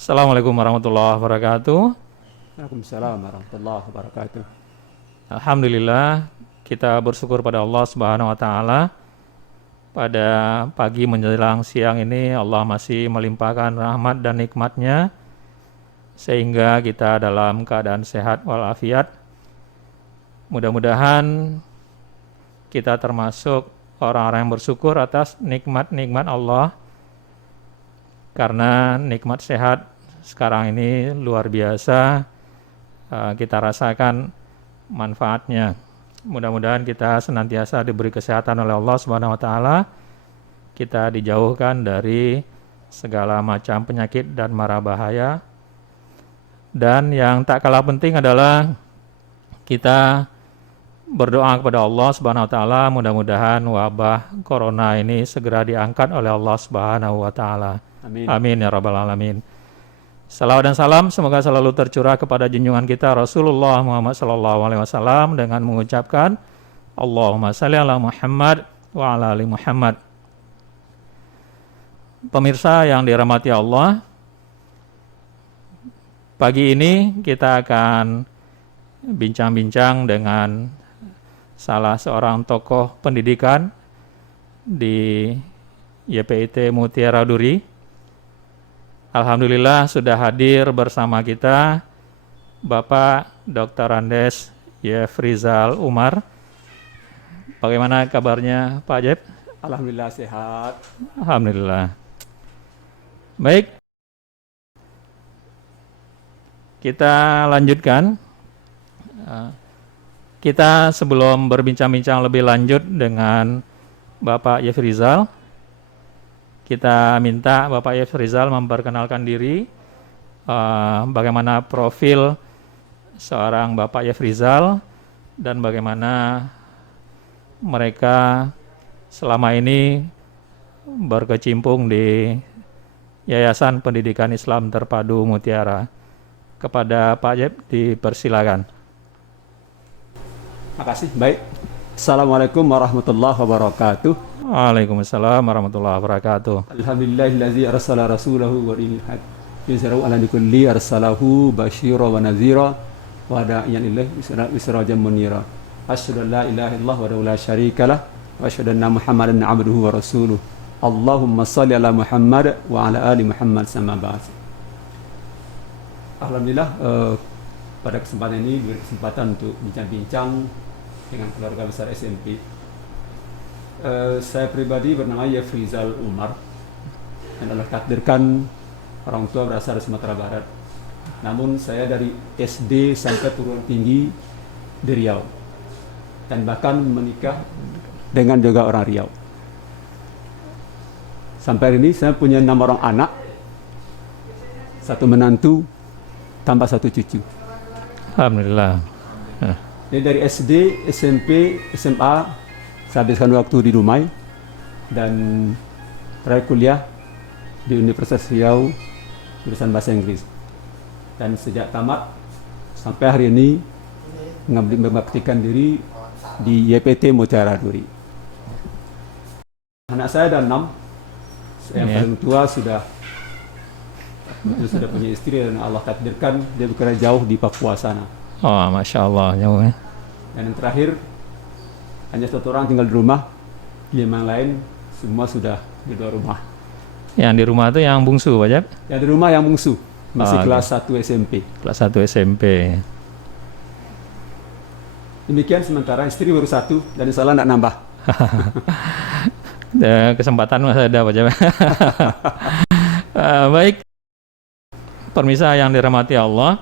Assalamualaikum warahmatullahi wabarakatuh. Waalaikumsalam warahmatullahi wabarakatuh. Alhamdulillah, kita bersyukur pada Allah Subhanahu wa taala. Pada pagi menjelang siang ini Allah masih melimpahkan rahmat dan nikmat-Nya sehingga kita dalam keadaan sehat walafiat. Mudah-mudahan kita termasuk orang-orang yang bersyukur atas nikmat-nikmat Allah, karena nikmat sehat sekarang ini luar biasa, kita rasakan manfaatnya. Mudah-mudahan kita senantiasa diberi kesehatan oleh Allah Subhanahu wa taala. Kita dijauhkan dari segala macam penyakit dan mara bahaya. Dan yang tak kalah penting adalah kita berdoa kepada Allah Subhanahu wa taala, mudah-mudahan wabah corona ini segera diangkat oleh Allah Subhanahu wa taala. Amin. Amin ya rabbal alamin. Salawat dan salam semoga selalu tercurah kepada junjungan kita Rasulullah Muhammad SAW dengan mengucapkan Allahumma salli ala Muhammad wa ala ali Muhammad. Pemirsa yang dirahmati Allah, pagi ini kita akan bincang-bincang dengan salah seorang tokoh pendidikan di YPIT Mutiara Duri. Alhamdulillah sudah hadir bersama kita Bapak Dr. Andes Yefrizal Umar. Bagaimana kabarnya Pak Jeb? Alhamdulillah sehat. Alhamdulillah. Baik, kita lanjutkan. Kita sebelum berbincang-bincang lebih lanjut dengan Bapak Yefrizal, kita minta Bapak Yefrizal memperkenalkan diri, bagaimana profil seorang Bapak Yefrizal dan bagaimana mereka selama ini berkecimpung di Yayasan Pendidikan Islam Terpadu Mutiara. Kepada Pak Jeb dipersilakan. Makasih. Baik. Assalamualaikum warahmatullahi wabarakatuh. Waalaikumsalam warahmatullahi wabarakatuh. Alhamdulillahillazi arsala rasulahu wa dinil haq yuzhiru ala kulli arsalahu basyira wa nadhira wa da'iyan ilahi sirajan munira. Asyhadu an la ilaha illallah wa la syarika lah wa asyhadu anna Muhammadan abduhu wa rasuluh. Allahumma shalli ala Muhammad wa ala ali Muhammad sama ba'd. Alhamdulillah, pada kesempatan ini diberi kesempatan untuk bincang-bincang dengan keluarga besar SMP. Saya pribadi bernama Yefrizal Umar dan Allah takdirkan orang tua berasal dari Sumatera Barat. Namun saya dari SD sampai perguruan tinggi di Riau dan bahkan menikah dengan juga orang Riau. Sampai hari ini saya punya 6 orang anak, 1 menantu, tambah 1 cucu. Alhamdulillah. Jadi dari SD, SMP, SMA saya habiskan waktu di Dumai dan terakhir kuliah di Universitas Riau jurusan bahasa Inggris. Dan sejak tamat sampai hari ini membaktikan diri di YPT Mutiara Duri. Anak saya ada 6. Yang paling tua sudah punya istri dan Allah takdirkan dia bekerja jauh di Papua sana. Oh, Masya Allah, jauh ya. Dan yang terakhir hanya 1 orang tinggal di rumah, 5 yang lain semua sudah di luar rumah. Yang di rumah itu yang bungsu, Pak Jeb? Yang di rumah yang bungsu, masih kelas gitu. 1 SMP. Kelas 1 SMP. Demikian sementara istri baru 1 dan insya Allah tidak nambah. Kesempatan masih ada, Pak Jeb. Baik, pemirsa yang dirahmati Allah,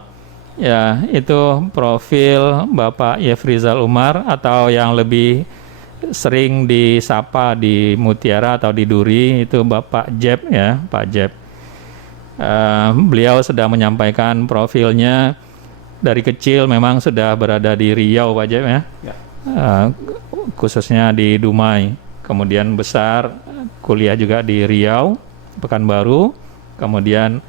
ya, itu profil Bapak Yefrizal Umar atau yang lebih sering disapa di Mutiara atau di Duri itu Bapak Jeb ya, Pak Jeb. Beliau sudah menyampaikan profilnya dari kecil memang sudah berada di Riau, Pak Jeb ya. Khususnya di Dumai. Kemudian besar kuliah juga di Riau, Pekanbaru. Kemudian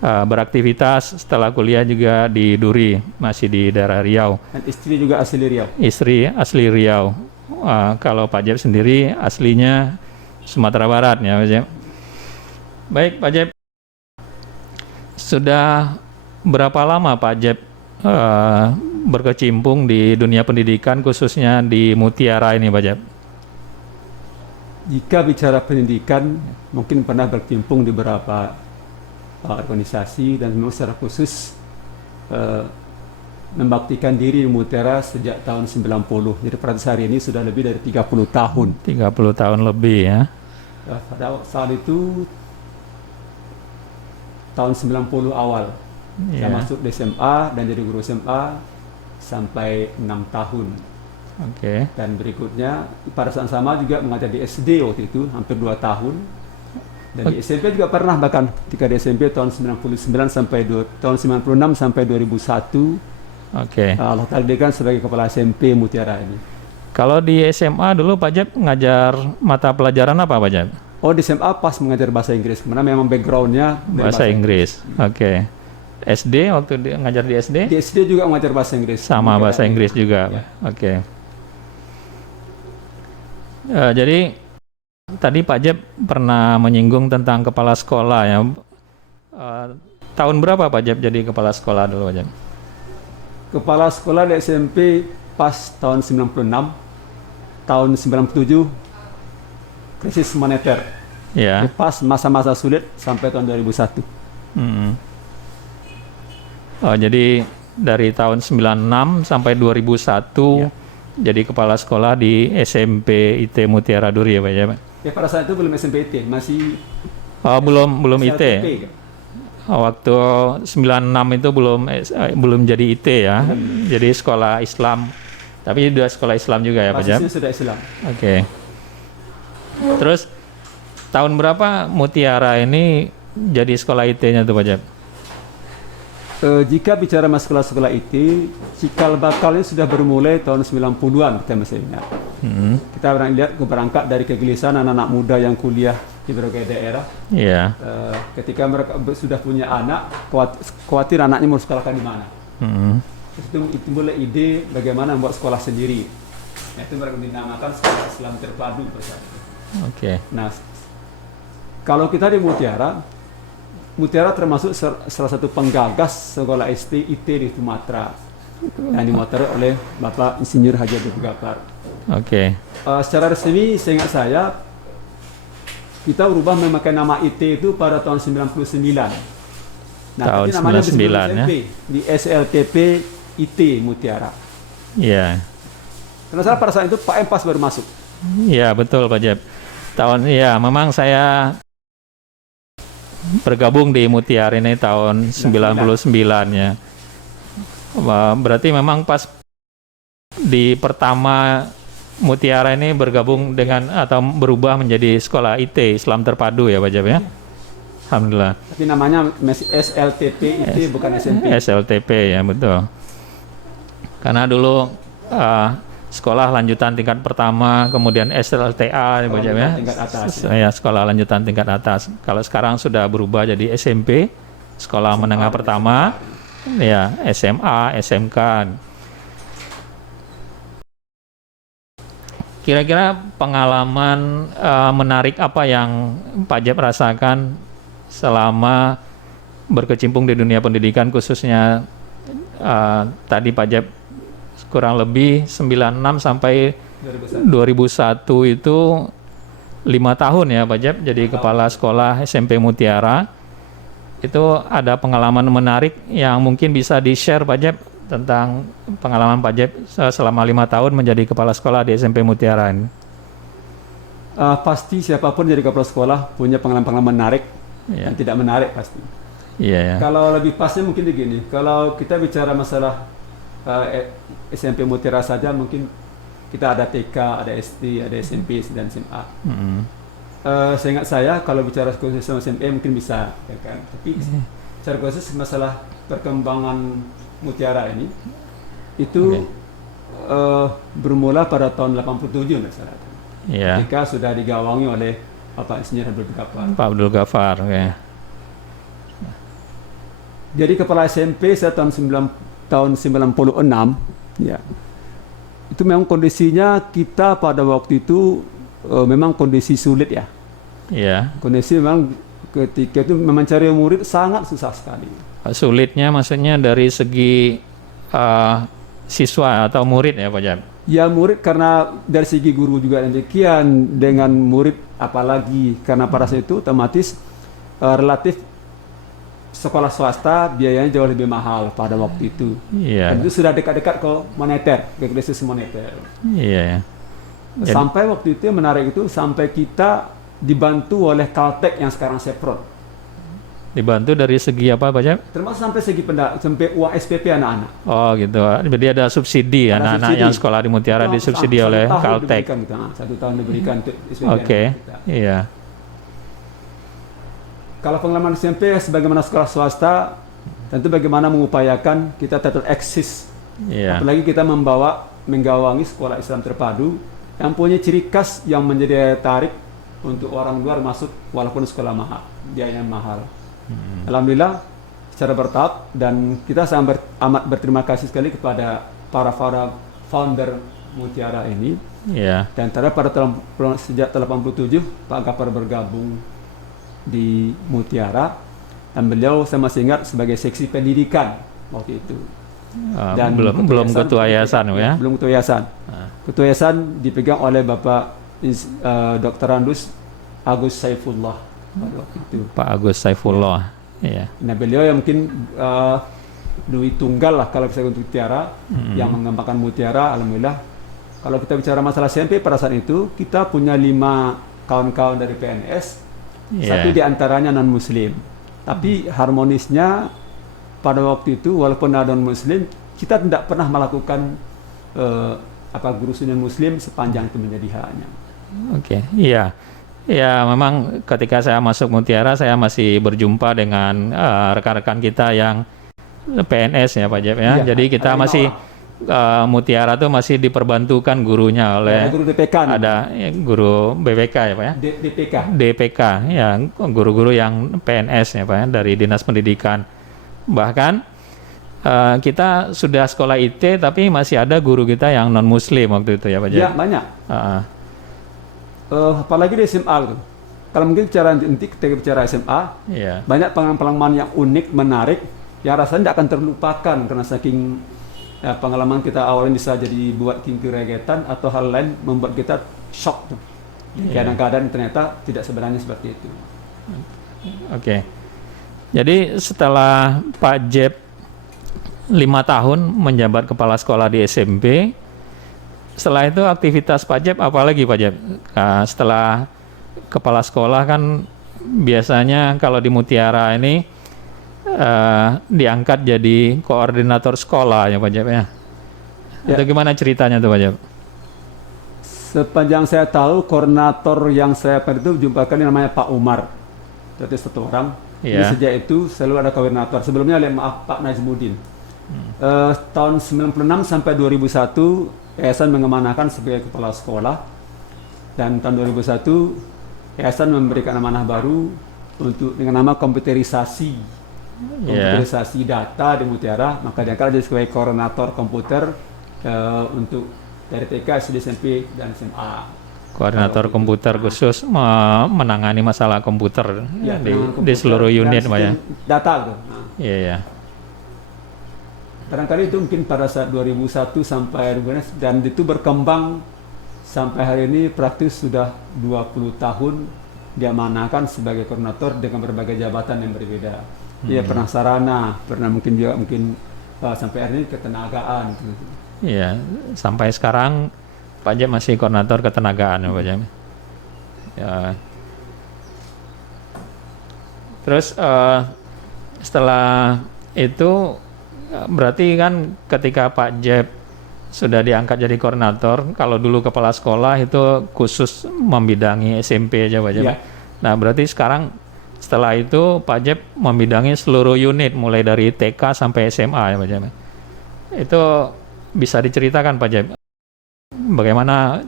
beraktivitas setelah kuliah juga di Duri, masih di daerah Riau. Dan istri juga asli Riau. Istri asli Riau. Kalau Pak Jeb sendiri aslinya Sumatera Barat ya, Pak Jeb. Baik, Pak Jeb. Sudah berapa lama Pak Jeb berkecimpung di dunia pendidikan, khususnya di Mutiara ini, Pak Jeb? Jika bicara pendidikan, mungkin pernah berkecimpung di beberapa organisasi dan memang secara khusus membaktikan diri di Mutiara sejak tahun 90. Jadi pada hari ini sudah lebih dari 30 tahun. 30 tahun lebih ya. Pada saat itu tahun 90 awal. Saya masuk di SMA dan jadi guru SMA sampai 6 tahun. Oke. Dan berikutnya pada saat sama juga mengajar di SD waktu itu hampir 2 tahun. Dan di SMP juga pernah, bahkan ketika di SMP tahun 99 sampai tahun 96 sampai 2001. Oke. Allah takdirkan sebagai kepala SMP Mutiara ini. Kalau di SMA dulu Pak Jeb ngajar mata pelajaran apa Pak Jeb? Oh, di SMA pas mengajar bahasa Inggris karena memang backgroundnya dari Bahasa Inggris. Oke. SD waktu ngajar di SD? Di SD juga mengajar bahasa Inggris. Sama bahasa Inggris juga. Ya. Oke. Jadi tadi Pak Jeb pernah menyinggung tentang kepala sekolah ya. Tahun berapa Pak Jeb jadi kepala sekolah dulu Pak Jeb? Kepala sekolah di SMP pas tahun 96, tahun 97 krisis moneter. Ya. Pas masa-masa sulit sampai tahun 2001. Oh, jadi dari tahun 96 sampai 2001 jadi kepala sekolah di SMP IT Mutiara Duri ya Pak ya Pak? Ya pada saat itu belum SMP IT, masih belum IT. Waktu 96 itu belum jadi IT ya. Jadi sekolah Islam. Tapi sudah sekolah Islam juga ya Pak Jam? Basisnya sudah Islam. Oke. Terus tahun berapa Mutiara ini jadi sekolah IT-nya tuh Pak Jam? Jika bicara sekolah-sekolah IT, cikal bakalnya sudah bermulai tahun 90-an kita masih ingat. Kita lihat berangkat dari kegelisahan anak-anak muda yang kuliah di berbagai daerah. Iya. Ketika mereka sudah punya anak, khawatir anaknya mau sekolahkan di mana. Itu mulai ide bagaimana membuat sekolah sendiri. Itu mereka dinamakan sekolah Islam terpadu. Oke. Nah, kalau kita di Mutiara termasuk salah satu penggagas sekolah SD IT di Sumatera yang dimotori oleh Bapak Insinyur Haji Abdul Ghaffar. Oke. Secara resmi seingat saya kita berubah memakai nama IT itu pada tahun 99. Nah, Tahun tapi namanya 99 SMP, di SLTP IT Mutiara. Iya. Karena salah pada saat itu Pak Empas baru masuk. Iya, betul Pak Jeb. Memang saya bergabung di Mutiara ini tahun 99 ya. Berarti memang pas di pertama Mutiara ini bergabung dengan atau berubah menjadi sekolah IT Islam terpadu ya Pak Jeb ya. Alhamdulillah. Tapi namanya masih SLTP IT bukan SMP. SLTP ya betul. Karena dulu sekolah lanjutan tingkat pertama, kemudian SLTA ya, tingkat atas. Ya, sekolah lanjutan tingkat atas. Kalau sekarang sudah berubah jadi SMP, sekolah menengah pertama, ya SMA, SMK. Kira-kira pengalaman menarik apa yang Pak Jeb rasakan selama berkecimpung di dunia pendidikan, khususnya tadi Pak Jeb kurang lebih 96 sampai 2001 itu 5 tahun ya Pak Jeb jadi kepala sekolah SMP Mutiara. Itu ada pengalaman menarik yang mungkin bisa di-share Pak Jeb tentang pengalaman Pak Jeb selama 5 tahun menjadi kepala sekolah di SMP Mutiara ini. Pasti siapapun jadi kepala sekolah punya pengalaman-pengalaman menarik dan tidak menarik pasti. Iya ya. Kalau lebih pasnya mungkin begini, kalau kita bicara masalah SMP Mutiara saja mungkin kita ada TK, ada SD, ada SMP dan SMA. Seingat saya kalau bicara khusus SMP mungkin bisa, ya kan? Tapi secara khusus masalah perkembangan Mutiara ini itu bermula pada tahun 87 misalnya. Yeah. Ketika sudah digawangi oleh Bapak Insinyur Abdul Ghaffar. Pak Abdul Ghaffar, ya. Jadi kepala SMP saya tahun 96 ya. Itu memang kondisinya kita pada waktu itu memang kondisi sulit ya. Iya. Kondisi memang ketika itu mencari murid sangat susah sekali. Sulitnya maksudnya dari segi siswa atau murid ya Pak Jab? Ya murid karena dari segi guru juga demikian, dengan murid apalagi karena pada saat itu otomatis relatif sekolah swasta biayanya jauh lebih mahal pada waktu itu. Iya. Dan itu sudah dekat-dekat ke moneter, ke krisis moneter. Iya. Sampai waktu itu yang menarik itu sampai kita dibantu oleh Caltech yang sekarang Chevron. Dibantu dari segi apa Pak Jab? Termasuk sampai segi sampai uang SPP anak-anak. Oh gitu. Jadi ada subsidi anak-anak yang sekolah di Mutiara disubsidi oleh Caltech. Satu tahun diberikan untuk SPP. Oke. Iya. Kalau pengalaman SMP sebagaimana sekolah swasta, tentu bagaimana mengupayakan kita tetap eksis. Iya. Apalagi kita menggawangi sekolah Islam terpadu yang punya ciri khas yang menjadi daya tarik untuk orang luar masuk walaupun sekolah mahal, biayanya mahal. Alhamdulillah secara bertahap, dan kita sangat amat berterima kasih sekali kepada para founder Mutiara ini. Iya. Dan pada sejak 87 Pak Gafar bergabung di Mutiara, dan beliau saya masih ingat sebagai seksi pendidikan waktu itu. Dan belum ketua yayasan ya? Belum ketua yayasan. Ketua yayasan dipegang oleh Bapak Dr. Andus Agus Saifullah pada waktu itu. Pak Agus Saifullah. Iya. Nah beliau yang mungkin Dwi Tunggal lah kalau bisa untuk Mutiara, yang mengembangkan Mutiara. Alhamdulillah. Kalau kita bicara masalah SMP pada saat itu, kita punya 5 kawan-kawan dari PNS. Satu di antaranya non-muslim, tapi harmonisnya pada waktu itu walaupun non-muslim, kita tidak pernah melakukan guru sunnah muslim sepanjang itu menjadi haknya. Oke, iya. Ya memang ketika saya masuk Mutiara, saya masih berjumpa dengan rekan-rekan kita yang PNS ya Pak Jeb ya. Iya, jadi kita masih Mutiara tuh masih diperbantukan gurunya oleh guru DPK, ada guru BPK ya Pak ya. DPK ya, guru-guru yang PNS ya Pak ya, dari Dinas Pendidikan. Bahkan kita sudah sekolah IT tapi masih ada guru kita yang non muslim waktu itu ya Pak Jeb. Ya banyak. Apalagi di SMA gitu. Kalau mungkin ketika bicara SMA, banyak pengalaman yang unik, menarik, yang rasanya tidak akan terlupakan karena saking pengalaman kita awalnya bisa jadi buat keregetan atau hal lain membuat kita shock. Kadang-kadang ternyata tidak sebenarnya seperti itu. Oke. Jadi setelah Pak Jeb 5 tahun menjabat kepala sekolah di SMP, setelah itu aktivitas Pak Jeb apa lagi Pak Jeb? Setelah kepala sekolah kan biasanya kalau di Mutiara ini diangkat jadi koordinator sekolah ya Pak Jeb ya. Itu gimana ceritanya tuh Pak Jeb? Sepanjang saya tahu koordinator yang saya pernah itu jumpakan namanya Pak Umar. Itu satu orang. Sejak itu selalu ada koordinator. Sebelumnya Pak Najmuddin. Tahun 96 sampai 2001 yayasan mengemanakan sebagai kepala sekolah, dan tahun 2001 yayasan memberikan amanah baru untuk dengan nama komputerisasi data di Mutiara, maka diangkat jadi sebagai koordinator komputer untuk dari TK, SD, SMP dan SMA. Koordinator komputer khusus menangani masalah komputer di seluruh unit Pak ya. Data gitu. Iya. Barangkali itu mungkin pada saat 2001 sampai dan itu berkembang sampai hari ini praktis sudah 20 tahun diamanahkan sebagai koordinator dengan berbagai jabatan yang berbeda. Dia pernah sarana, pernah mungkin sampai hari ini ketenagaan. Iya, sampai sekarang Pak Jeb masih koordinator ketenagaan ya Pak Jeb. Ya. Terus setelah itu berarti kan ketika Pak Jeb sudah diangkat jadi koordinator, kalau dulu kepala sekolah itu khusus membidangi SMP aja Pak Jeb. Nah berarti sekarang setelah itu Pak Jeb membidangi seluruh unit mulai dari TK sampai SMA ya Pak Jeb. Itu bisa diceritakan Pak Jeb bagaimana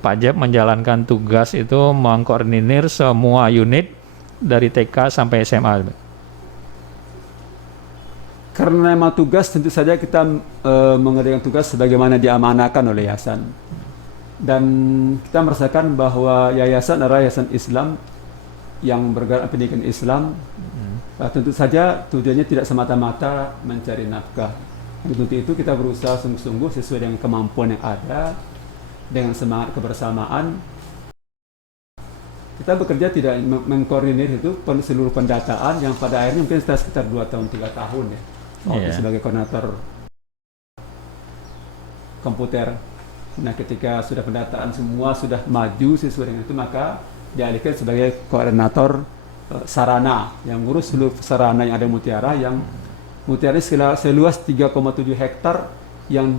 Pak Jeb menjalankan tugas itu mengkoordinir semua unit dari TK sampai SMA. Karena memang tugas tentu saja kita mengerjakan tugas sebagaimana diamanahkan oleh yayasan. Dan kita merasakan bahwa yayasan adalah yayasan Islam yang bergerak pendidikan Islam, tentu saja tujuannya tidak semata-mata mencari nafkah. Untuk itu kita berusaha sungguh-sungguh sesuai dengan kemampuan yang ada, dengan semangat kebersamaan. Kita bekerja tidak mengkoordinir itu seluruh pendataan yang pada akhirnya mungkin sekitar 2 tahun 3 tahun ya. Sebagai koordinator komputer. Nah, ketika sudah pendataan semua sudah maju sesuai dengan itu, maka dialihkan sebagai koordinator sarana yang ngurus seluruh sarana yang ada Mutiara, yang Mutiara seluas 3,7 hektar yang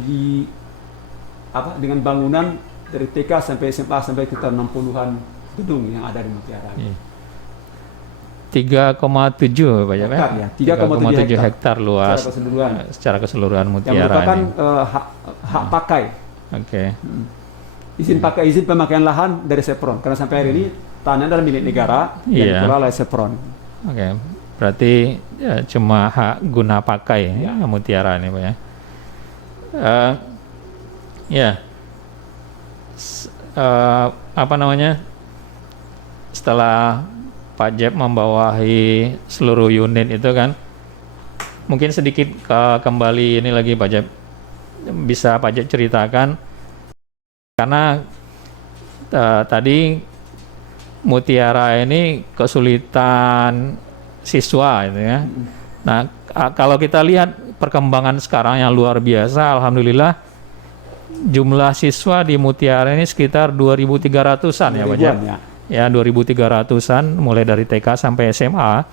dengan bangunan dari TK sampai SMA sampai sekitar 60-an gedung yang ada di Mutiara. 3,7 Pak Hektar, ya. 3,7 hektar luas secara keseluruhan Mutiara. Yang merupakan hak pakai. Oke. Izin pemakaian lahan dari Sepron, karena sampai hari ini tanah adalah milik negara yang dikelola oleh Sepron. Oke. Berarti cuma hak guna pakai Mutiara ini Pak ya. Apa namanya? Setelah Pak Jeb membawahi seluruh unit itu kan, mungkin sedikit kembali ini lagi Pak Jeb, bisa Pak Jeb ceritakan, karena tadi Mutiara ini kesulitan siswa itu ya. Nah, kalau kita lihat perkembangan sekarang yang luar biasa, alhamdulillah jumlah siswa di Mutiara ini sekitar 2.300-an ya Pak Jeb. Ya 2.300-an mulai dari TK sampai SMA.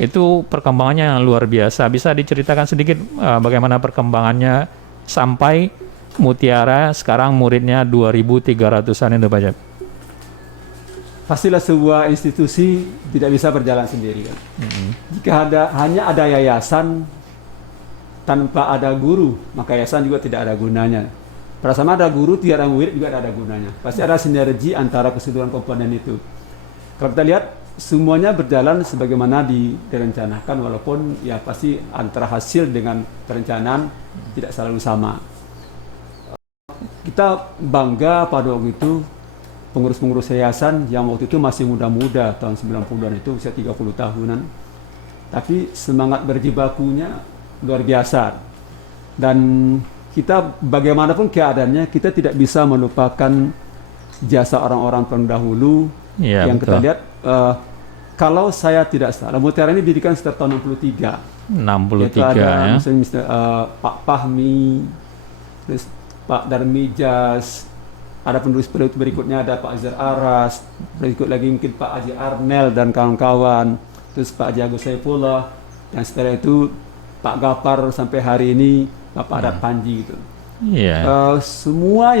Itu perkembangannya yang luar biasa. Bisa diceritakan sedikit bagaimana perkembangannya sampai Mutiara sekarang muridnya 2.300-an itu Pak Jeb? Pastilah sebuah institusi tidak bisa berjalan sendiri kan. Jika hanya ada yayasan tanpa ada guru, maka yayasan juga tidak ada gunanya. Pada sama ada guru, tidak ada murid juga ada gunanya. Pasti ada sinergi antara keseluruhan komponen itu. Kalau kita lihat semuanya berjalan sebagaimana direncanakan, walaupun ya pasti antara hasil dengan perencanaan tidak selalu sama. Kita bangga pada waktu itu pengurus-pengurus yayasan yang waktu itu masih muda-muda, tahun 90-an itu usia 30 tahunan. Tapi semangat berjibakunya luar biasa. Dan kita bagaimanapun keadaannya, kita tidak bisa melupakan jasa orang-orang pendahulu yang betul. Kita lihat, kalau saya tidak salah, Mutiara ini didirikan sekitar tahun 63. 63 ada, ya. Misalnya, Pak Fahmi, terus Pak Darmijas, ada penulis berikutnya ada Pak Azhar Aras, berikut lagi mungkin Pak Haji Arnel dan kawan-kawan, terus Pak Haji Agus Saifullah, dan setelah itu Pak Gapar sampai hari ini Bapak Adat Panji gitu. Semua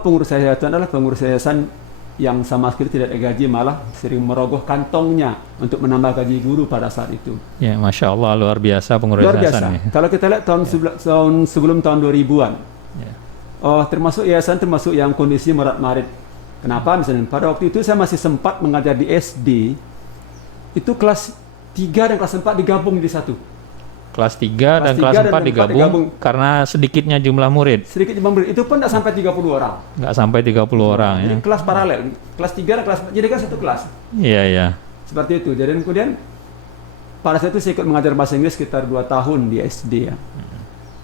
pengurus yayasan adalah pengurus yayasan yang sama sekali tidak digaji, malah sering merogoh kantongnya untuk menambah gaji guru pada saat itu. Ya, Masya Allah, luar biasa pengurus yayasan. Ya. Kalau kita lihat tahun sebelum tahun 2000-an, termasuk yayasan termasuk yang kondisi marit. Kenapa? Misalnya pada waktu itu saya masih sempat mengajar di SD, itu kelas 3 dan kelas 4 digabung di satu. Kelas 3 dan kelas 4 digabung karena sedikitnya jumlah murid. Sedikit jumlah murid, itu pun tidak sampai 30 orang. Nggak sampai 30 orang jadi ya. Kelas paralel, kelas 3 dan kelas 4, jadi kan satu kelas. Iya. Seperti itu. Jadi kemudian pada saat itu saya ikut mengajar bahasa Inggris sekitar 2 tahun di SD ya.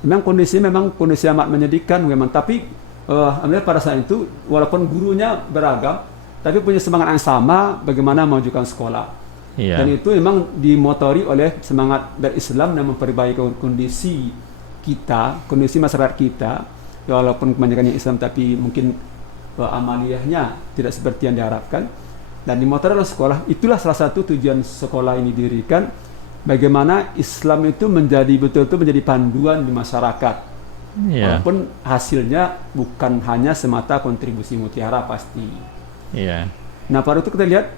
Memang kondisi amat menyedihkan memang, tapi alhamdulillah pada saat itu walaupun gurunya beragam, tapi punya semangat yang sama bagaimana memajukan sekolah. Dan itu memang dimotori oleh semangat berislam dan memperbaiki kondisi kita, kondisi masyarakat kita. Ya, walaupun kebanyakannya Islam, tapi mungkin amaliyahnya tidak seperti yang diharapkan. Dan dimotori oleh sekolah, itulah salah satu tujuan sekolah ini didirikan. Bagaimana Islam itu menjadi betul-betul menjadi panduan di masyarakat. Walaupun hasilnya bukan hanya semata kontribusi Mutiara pasti. Nah, pada itu kita lihat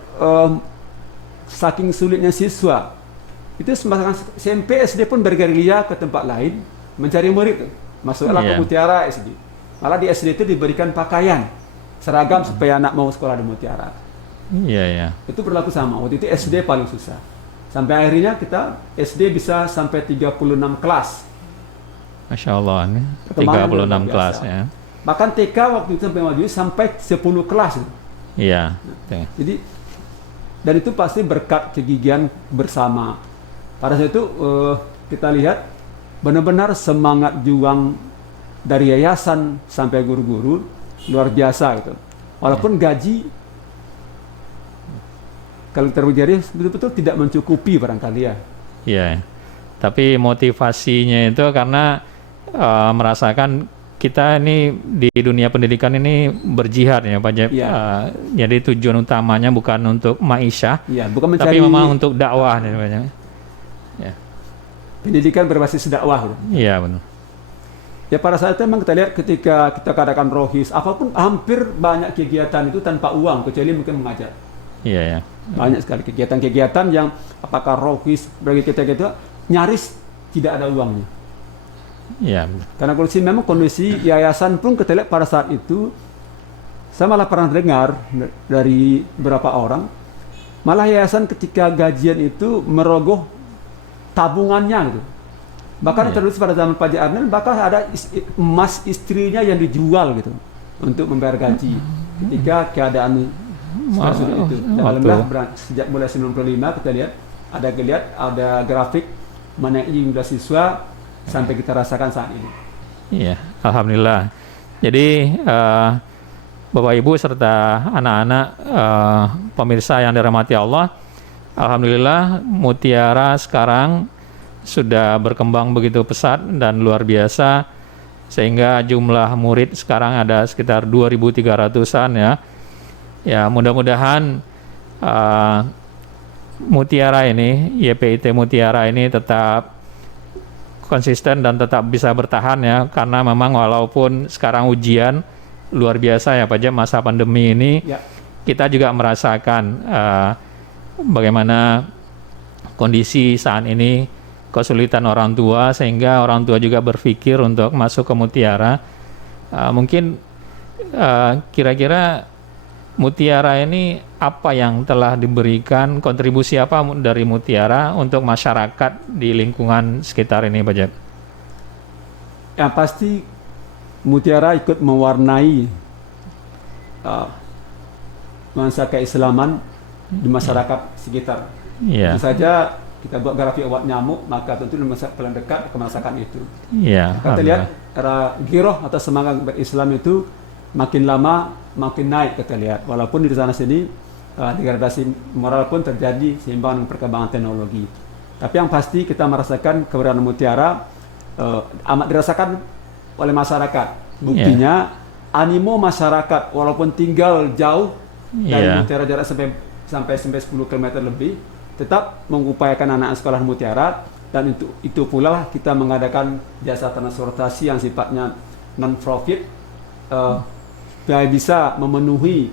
saking sulitnya siswa itu semasa SMP SD pun bergerilya ke tempat lain mencari murid, masuklah ke Mutiara SD. Malah di SD itu diberikan pakaian seragam supaya anak mau sekolah di Mutiara. Itu berlaku sama. Waktu itu SD paling susah. Sampai akhirnya kita SD bisa sampai 36 kelas. Masya Allah, 36 kelas ya. Bahkan TK waktu itu sampai 10 kelas. Jadi dan itu pasti berkat kegigihan bersama. Pada saat itu kita lihat benar-benar semangat juang dari yayasan sampai guru-guru luar biasa gitu. Walaupun gaji kalau terjadi betul-betul tidak mencukupi barangkali ya. Iya. Tapi motivasinya itu karena merasakan kita ini di dunia pendidikan ini berjihad ya Pak Jeb. Iya. Jadi tujuan utamanya bukan untuk ma'isyah, Iya, bukan mencari tapi memang untuk dakwah nih Pak Jeb. Ya. pendidikan berbasis dakwah. Iya benar. Ya pada saat itu memang kita lihat ketika kita katakan rohis, apapun hampir banyak kegiatan itu tanpa uang, kecuali mungkin mengajar. Iya ya. Banyak sekali kegiatan-kegiatan yang apakah rohis bagi kita nyaris tidak ada uangnya. Iya. Karena kondisi yayasan pun kita lihat pada saat itu, saya malah pernah dengar dari beberapa orang, malah yayasan ketika gajian itu merogoh tabungannya gitu. Bahkan terus pada zaman Pak Arnel, bahkan ada emas istrinya yang dijual gitu untuk membayar gaji. Ketika keadaan seperti itu. Dan alhamdulillah sejak mulai 95 kita lihat ada grafik menaiki jumlah siswa sampai kita rasakan saat ini. Iya, alhamdulillah. Jadi Bapak Ibu serta anak-anak pemirsa yang dirahmati Allah, alhamdulillah Mutiara sekarang sudah berkembang begitu pesat dan luar biasa, sehingga jumlah murid sekarang ada sekitar 2.300-an ya. Ya, mudah-mudahan Mutiara ini, YPIT Mutiara ini tetap konsisten dan tetap bisa bertahan ya, karena memang walaupun sekarang ujian luar biasa ya Pak Jeb, masa pandemi ini Ya. kita juga merasakan bagaimana kondisi saat ini, kesulitan orang tua, sehingga orang tua juga berpikir untuk masuk ke Mutiara. Mungkin kira-kira Mutiara ini apa yang telah diberikan, kontribusi apa dari Mutiara untuk masyarakat di lingkungan sekitar ini Pak Jeb? Yang pasti Mutiara ikut mewarnai nuansa keislaman di masyarakat sekitar. Iya. Tentu saja kita buat grafik obat nyamuk, maka tentu paling dekat ke masyarakat itu. Iya. Kita lihat giroh atau semangat berislam itu makin lama makin naik kita lihat. Walaupun di sana sini degradasi moral pun terjadi seimbang dengan perkembangan teknologi. Tapi yang pasti kita merasakan keberadaan Mutiara amat dirasakan oleh masyarakat. Buktinya animo masyarakat walaupun tinggal jauh dari Mutiara, jarak sampai 10 km lebih, tetap mengupayakan anak sekolah Mutiara, dan itu pula kita mengadakan jasa transportasi yang sifatnya non-profit supaya bisa memenuhi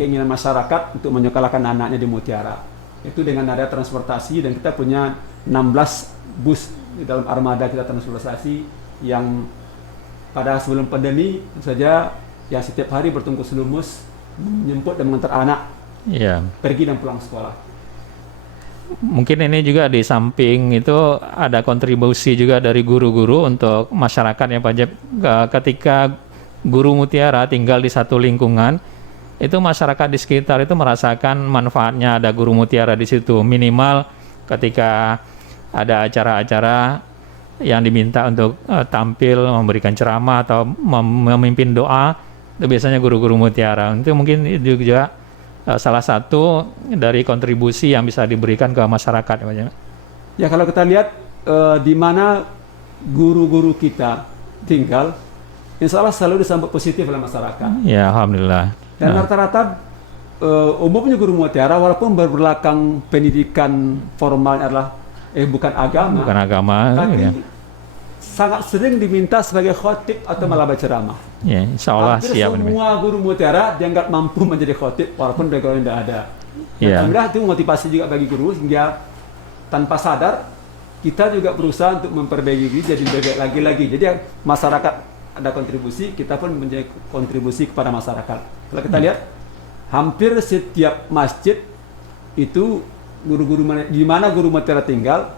keinginan masyarakat untuk menyekolahkan anaknya di Mutiara. Itu dengan ada transportasi, dan kita punya 16 bus di dalam armada kita transportasi yang pada sebelum pandemi saja yang setiap hari bertungkus lumus menjemput dan mengantar anak pergi dan pulang sekolah. Mungkin ini juga di samping itu ada kontribusi juga dari guru-guru untuk masyarakat ya Pak Jeb. Ketika guru Mutiara tinggal di satu lingkungan, itu masyarakat di sekitar itu merasakan manfaatnya ada guru Mutiara di situ. Minimal ketika ada acara-acara yang diminta untuk tampil, memberikan ceramah atau memimpin doa, itu biasanya guru-guru Mutiara. Itu mungkin itu juga salah satu dari kontribusi yang bisa diberikan ke masyarakat. Ya, kalau kita lihat di mana guru-guru kita tinggal, insya Allah selalu disambut positif oleh masyarakat. Ya, alhamdulillah. Dan rata-rata umumnya guru Mutiara walaupun berbelakang pendidikan formal adalah bukan agama. Bukan agama. Tapi sangat sering diminta sebagai khotib atau malah berceramah. Ya, insya Allah siap. Semua guru Mutiara dianggap mampu menjadi khotib walaupun background tidak ada. Alhamdulillah itu motivasi juga bagi guru, sehingga tanpa sadar kita juga berusaha untuk memperbaiki diri jadi lebih baik lagi. Jadi masyarakat ada kontribusi, kita pun menjadi kontribusi kepada masyarakat. Kalau kita lihat hampir setiap masjid itu guru-guru di mana guru Mutiara tinggal,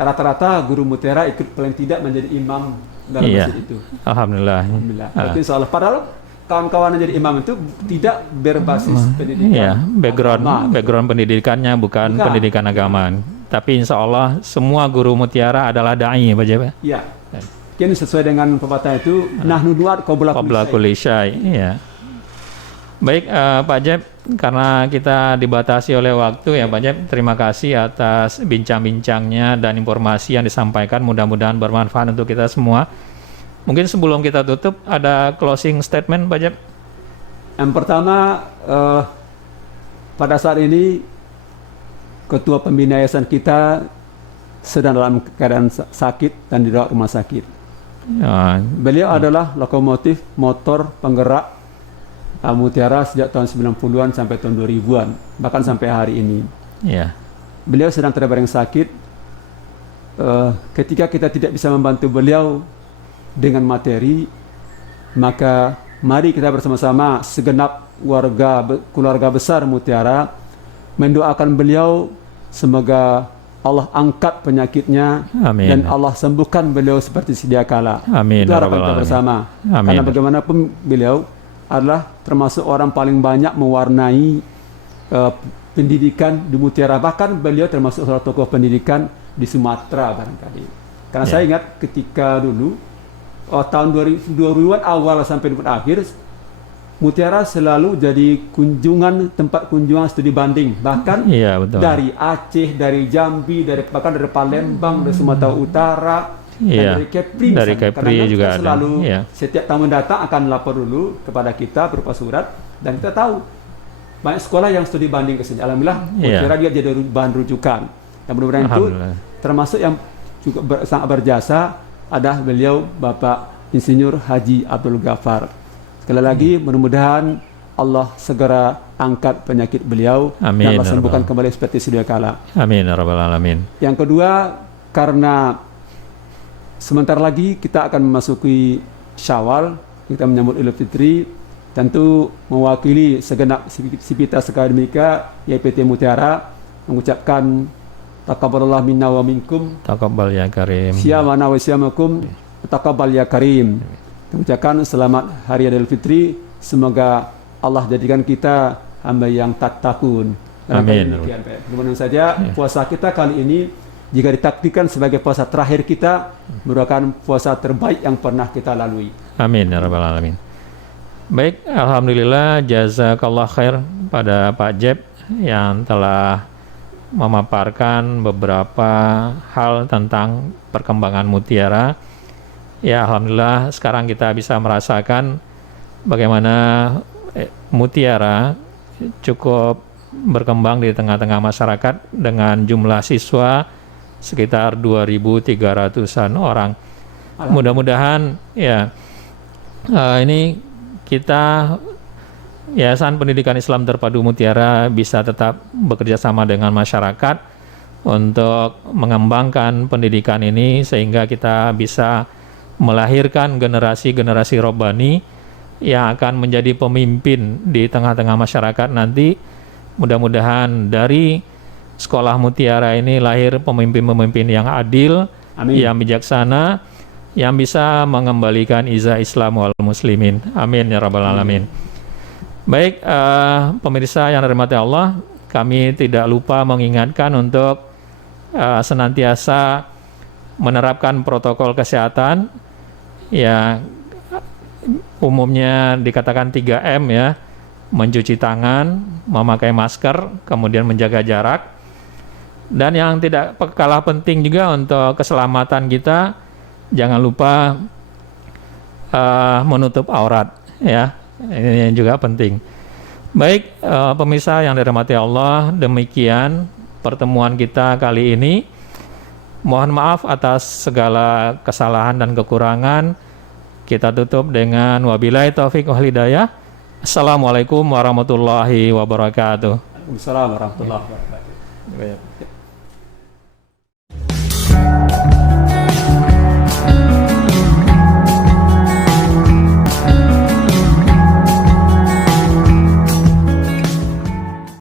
rata-rata guru Mutiara ikut paling tidak menjadi imam dalam masjid itu. Alhamdulillah. Tapi insya Allah, padahal kawan-kawan yang jadi imam itu tidak berbasis pendidikan Ya, agama. background pendidikannya bukan Bukan. pendidikan agama. Tapi insya Allah semua guru mutiara adalah da'i, Pak Jeb. Ya. Mungkin sesuai dengan pepatah itu, nahnu duat qabla Qabla kulli kulli syai. Iya. Baik, Pak Jeb, karena kita dibatasi oleh waktu ya Pak Jeb, terima kasih atas bincang-bincangnya dan informasi yang disampaikan, mudah-mudahan bermanfaat untuk kita semua. Mungkin sebelum kita tutup, ada closing statement Pak Jeb? Yang pertama, pada saat ini ketua pembina yayasan kita sedang dalam keadaan sakit dan dirawat rumah sakit. Ya, Beliau adalah lokomotif motor penggerak Mutiara sejak tahun 90-an sampai tahun 2000-an, bahkan sampai hari ini. ya, Beliau sedang terbaring sakit. Ketika kita tidak bisa membantu beliau dengan materi, maka mari kita bersama-sama segenap keluarga besar Mutiara mendoakan beliau semoga Allah angkat penyakitnya Amin. dan Allah sembuhkan beliau seperti sedia kala. Amin. Itu harapan Ya kita Rabbal bersama. Amin. Karena bagaimanapun beliau adalah termasuk orang paling banyak mewarnai pendidikan di Mutiara. Bahkan beliau termasuk salah tokoh pendidikan di Sumatera barangkali. Karena saya ingat ketika dulu tahun 2000-an awal sampai 2000 akhir, Mutiara selalu jadi tempat kunjungan studi banding, bahkan Iya, betul. dari Aceh, dari Jambi, bahkan dari Palembang, dari Sumatera Utara, Iya. dan dari Kepri. Dari misalnya. Kepri Kadang-kadang juga kita ada. selalu Iya. setiap tamu datang akan lapor dulu kepada kita berupa surat, dan kita tahu banyak sekolah yang studi banding ke sini. Alhamdulillah, Iya. Mutiara dia jadi bahan rujukan. Dan mudah-mudahan itu Alhamdulillah. termasuk yang juga sangat berjasa adalah beliau Bapak Insinyur Haji Abdul Ghaffar. Sekali lagi mudah-mudahan Allah segera angkat penyakit beliau Amin, dan Allah ya sembuhkan Rabbal. kembali seperti sedia kala. Amin. Ya Rabbal Alamin. Yang kedua, karena sebentar lagi kita akan memasuki Syawal, kita menyambut Idul Fitri, tentu mewakili segenap sivitas akademika YPT Mutiara mengucapkan taqabbalallah minna wa minkum, Taqabbal ya Karim. syamana wa syamakum, taqabbal ya karim. Mengucapkan selamat Hari Idul Fitri, semoga Allah jadikan kita hamba yang tatkun. Amin. Kemudian saja puasa kita kali ini jika ditakdirkan sebagai puasa terakhir kita, merupakan puasa terbaik yang pernah kita lalui. Amin ya Rabbal Alamin. Baik, alhamdulillah, jazakallah khair pada Pak Jeb yang telah memaparkan beberapa hal tentang perkembangan Mutiara. Ya, alhamdulillah sekarang kita bisa merasakan bagaimana Mutiara cukup berkembang di tengah-tengah masyarakat dengan jumlah siswa sekitar 2.300-an orang. Mudah-mudahan ya ini kita Yayasan Pendidikan Islam Terpadu Mutiara bisa tetap bekerja sama dengan masyarakat untuk mengembangkan pendidikan ini sehingga kita bisa melahirkan generasi-generasi robbani yang akan menjadi pemimpin di tengah-tengah masyarakat nanti. Mudah-mudahan dari sekolah Mutiara ini lahir pemimpin-pemimpin yang adil, Amin. yang bijaksana, yang bisa mengembalikan izah Islam wal muslimin. Amin ya Rabbal Alamin. Baik, pemirsa yang dirahmati Allah, kami tidak lupa mengingatkan untuk senantiasa menerapkan protokol kesehatan. Ya, umumnya dikatakan 3M ya, mencuci tangan, memakai masker, kemudian menjaga jarak. Dan yang tidak kalah penting juga untuk keselamatan kita, jangan lupa menutup aurat ya, ini juga penting. Baik, pemirsa yang dirahmati Allah, demikian pertemuan kita kali ini. Mohon maaf atas segala kesalahan dan kekurangan. Kita tutup dengan wabillahi taufiq wal hidayah. Assalamualaikum warahmatullahi wabarakatuh. Waalaikumsalam warahmatullahi wabarakatuh.